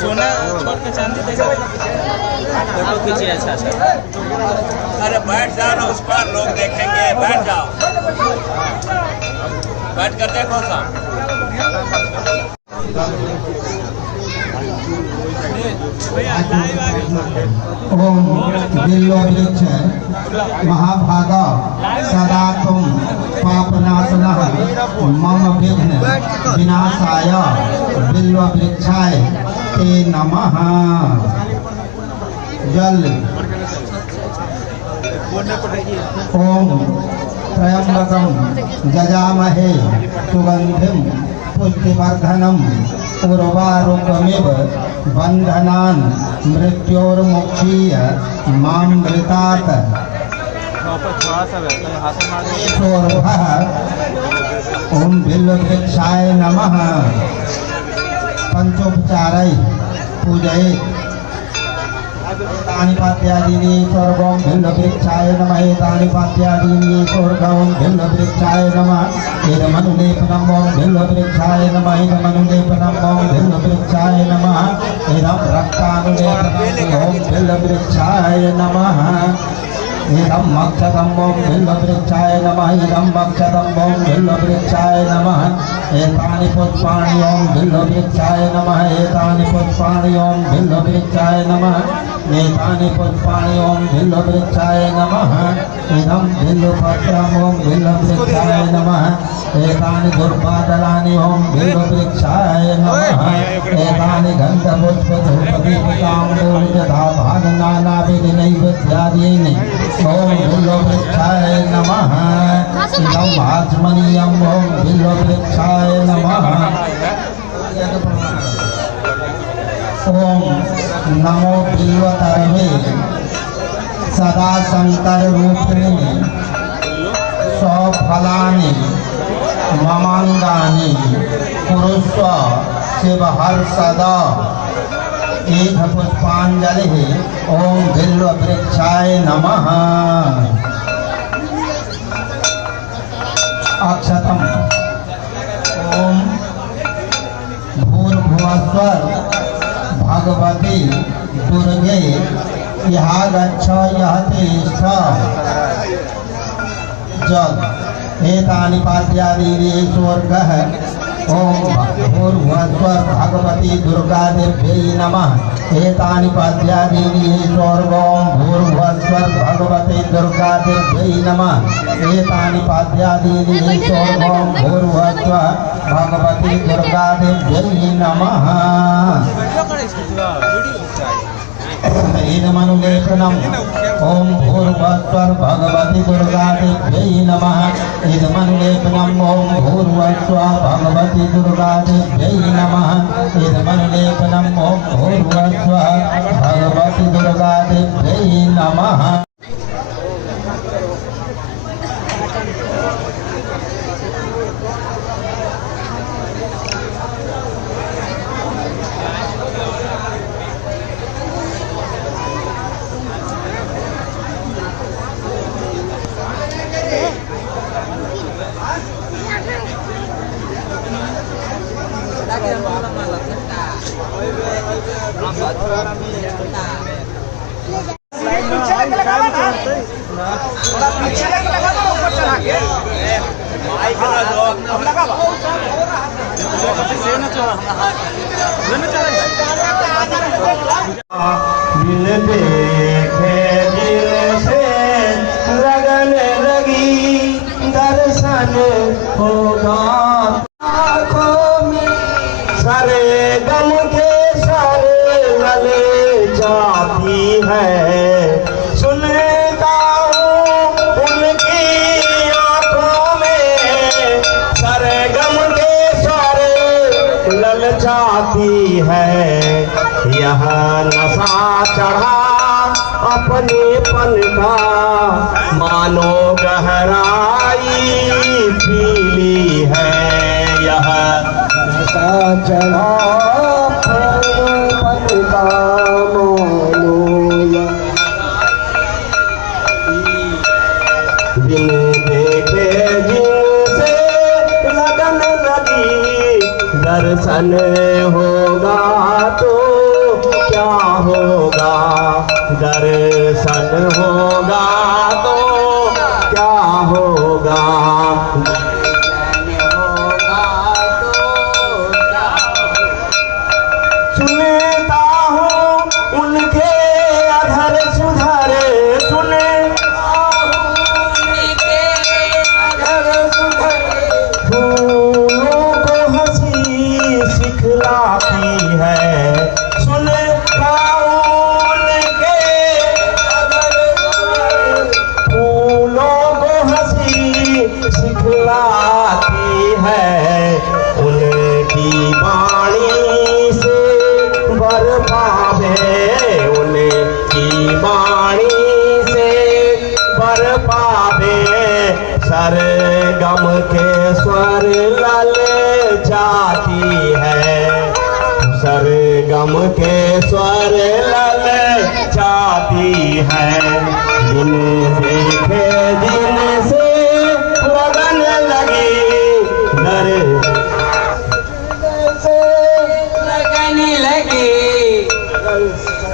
सोना छोड़ के चांदी दे फोटो खींचिए। अच्छा अच्छा, अरे बैठ जाओ ना, उस पर लोग देखेंगे। बैठ जाओ, बैठ कर देखो सब। ओम बिल्ववृक्ष महाभाग सदा तुम पापनाशनः मम विघ्न विनाशाय बिल्ववृक्षाय ते नमः। जल। ओम त्र्यंबकं यजामहे सुगंधिं पुष्टिवर्धनम् उर्वारुकमिव बंधनान् मृत्योर्मुक्षीय मामृतात्। सोर्भः। ओम बिल्ववृक्षाय नमः। पंचोपचारै पूजये। तानि पाद्यादीनि स्वर्गं बिल्ववृक्षाय नमः। तानि पाद्यादीनि स्वर्गं बिल्ववृक्षाय नमः। इदमनुलेपनं ओं बिल्ववृक्षाय नमः। इदमनुलेपनं ओं बिल्ववृक्षाय नमः। इदं रक्तानुलेपनं ओं बिल्ववृक्षाय नमः। इदं मक्षदं ओं बिल्ववृक्षाय नमः। इदं मक्षदं ओं बिल्ववृक्षाय नमः। एतानि पुष्पाणि ओं बिल्ववृक्षाय नमः। एतानि पुष्पाणि ओं बिल्ववृक्षाय नमः। एतानि पुष्पाणि ओं बिल्ववृक्षाय नमः। इदं बिल्वपत्रम् ओं बिल्ववृक्षाय नमः। एतानि दुर्वादलानि ओं बिल्ववृक्षाय नमः। एतानि गन्धपुष्पधूपदीपताम्बूलजटाभागनानाविधनैवेद्यादीनि ओं बिल्ववृक्षाय नमः। इदं आचमनीयम् ओं बिल्ववृक्षाय नमः। ओम नमो बिल्वतरवे सदा शंकर रूपिणी सफलानि ममांगानि कुरुस्व शिवहर्षदा। एक पुष्पांजलि। ओम बिल्ववृक्षाय नमः। अक्षतम्। ओम भूर्भुवस्वर भगवती दुर्गे यह गच्छ यह तिष्ठ। जल। एतानि पाद्यादीनि स्वर्गः। ओम भूर्भुवस्वर भगवती दुर्गा देव्यै नमः। एतानि पाद्यादीनि स्वर्गं भूर्भुवस्वर भगवती दुर्गा देव्यै नमः। एतानि पाद्यादीनि स्वर्गं भूर्भुवस्वर भगवती दुर्गा देव्यै नमः। इदमनुलेपनम् ओं भूर्भुवस्वर भगवती दुर्गा देव्यै नमः। इदमनुलेपनम् ओं भूर्भुवस्वर भगवती दुर्गा देव्यै नमः। इदमनुलेपनम् ओं भूर्भुवस्वर भगवती दुर्गा देव्यै नमः। दिल देखे दिल से लगन लगी दर्शन होगा आँखों में सारे गम के सारे लले जाती है। सुनता हूँ उनकी आँखों में सारे गम के सारे लल जाती है। यह नशा चढ़ा अपने पन का मानो गहराई पीली है। यह नशा चढ़ा अपने पन का मानो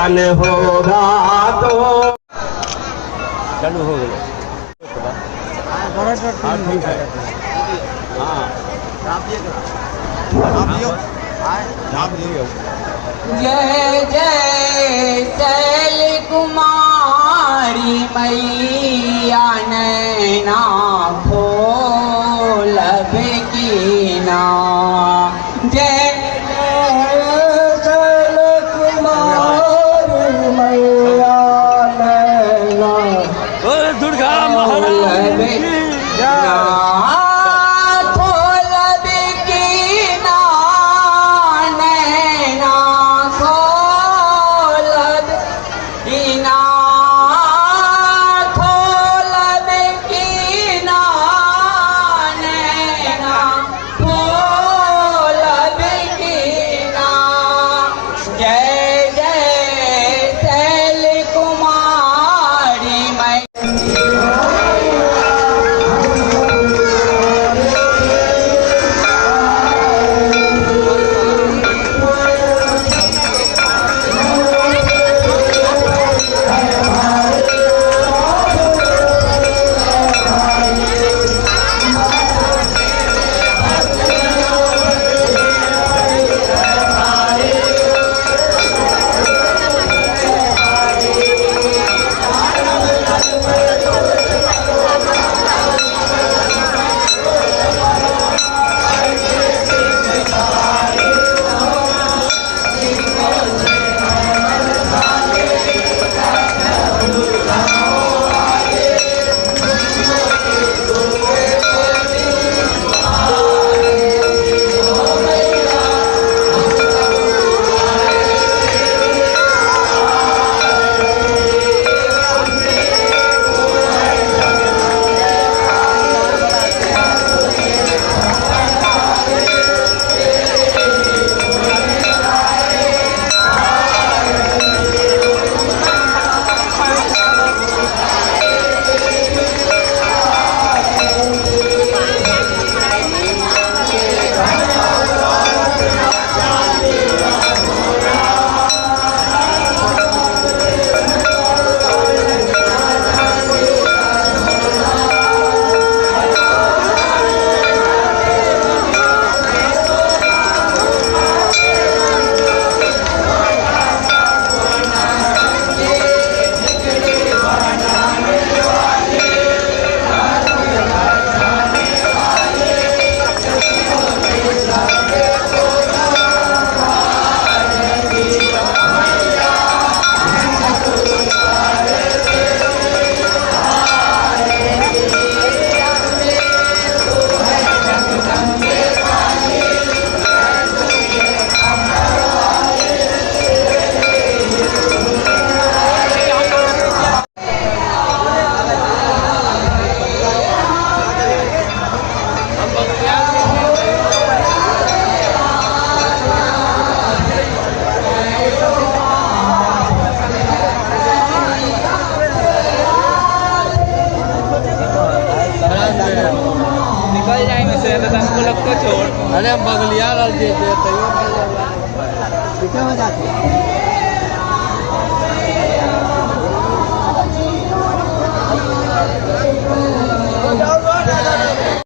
अन होगा तो चालू हो गया हाँ ठीक है हाँ जय जय शैल कुमारी मैया नैना खोलब कीना जय शैल कुमारी मैया नैना दुर्गा खोलब कीना खोलब कीना नैना खोलब कीना खोलब कीना नैना खोलब कीना जय जय शैल कुमारी मैं निकल जाएंगे से तो हमको लगता छोड़ अरे बगलिया कितने बजे आते हैं?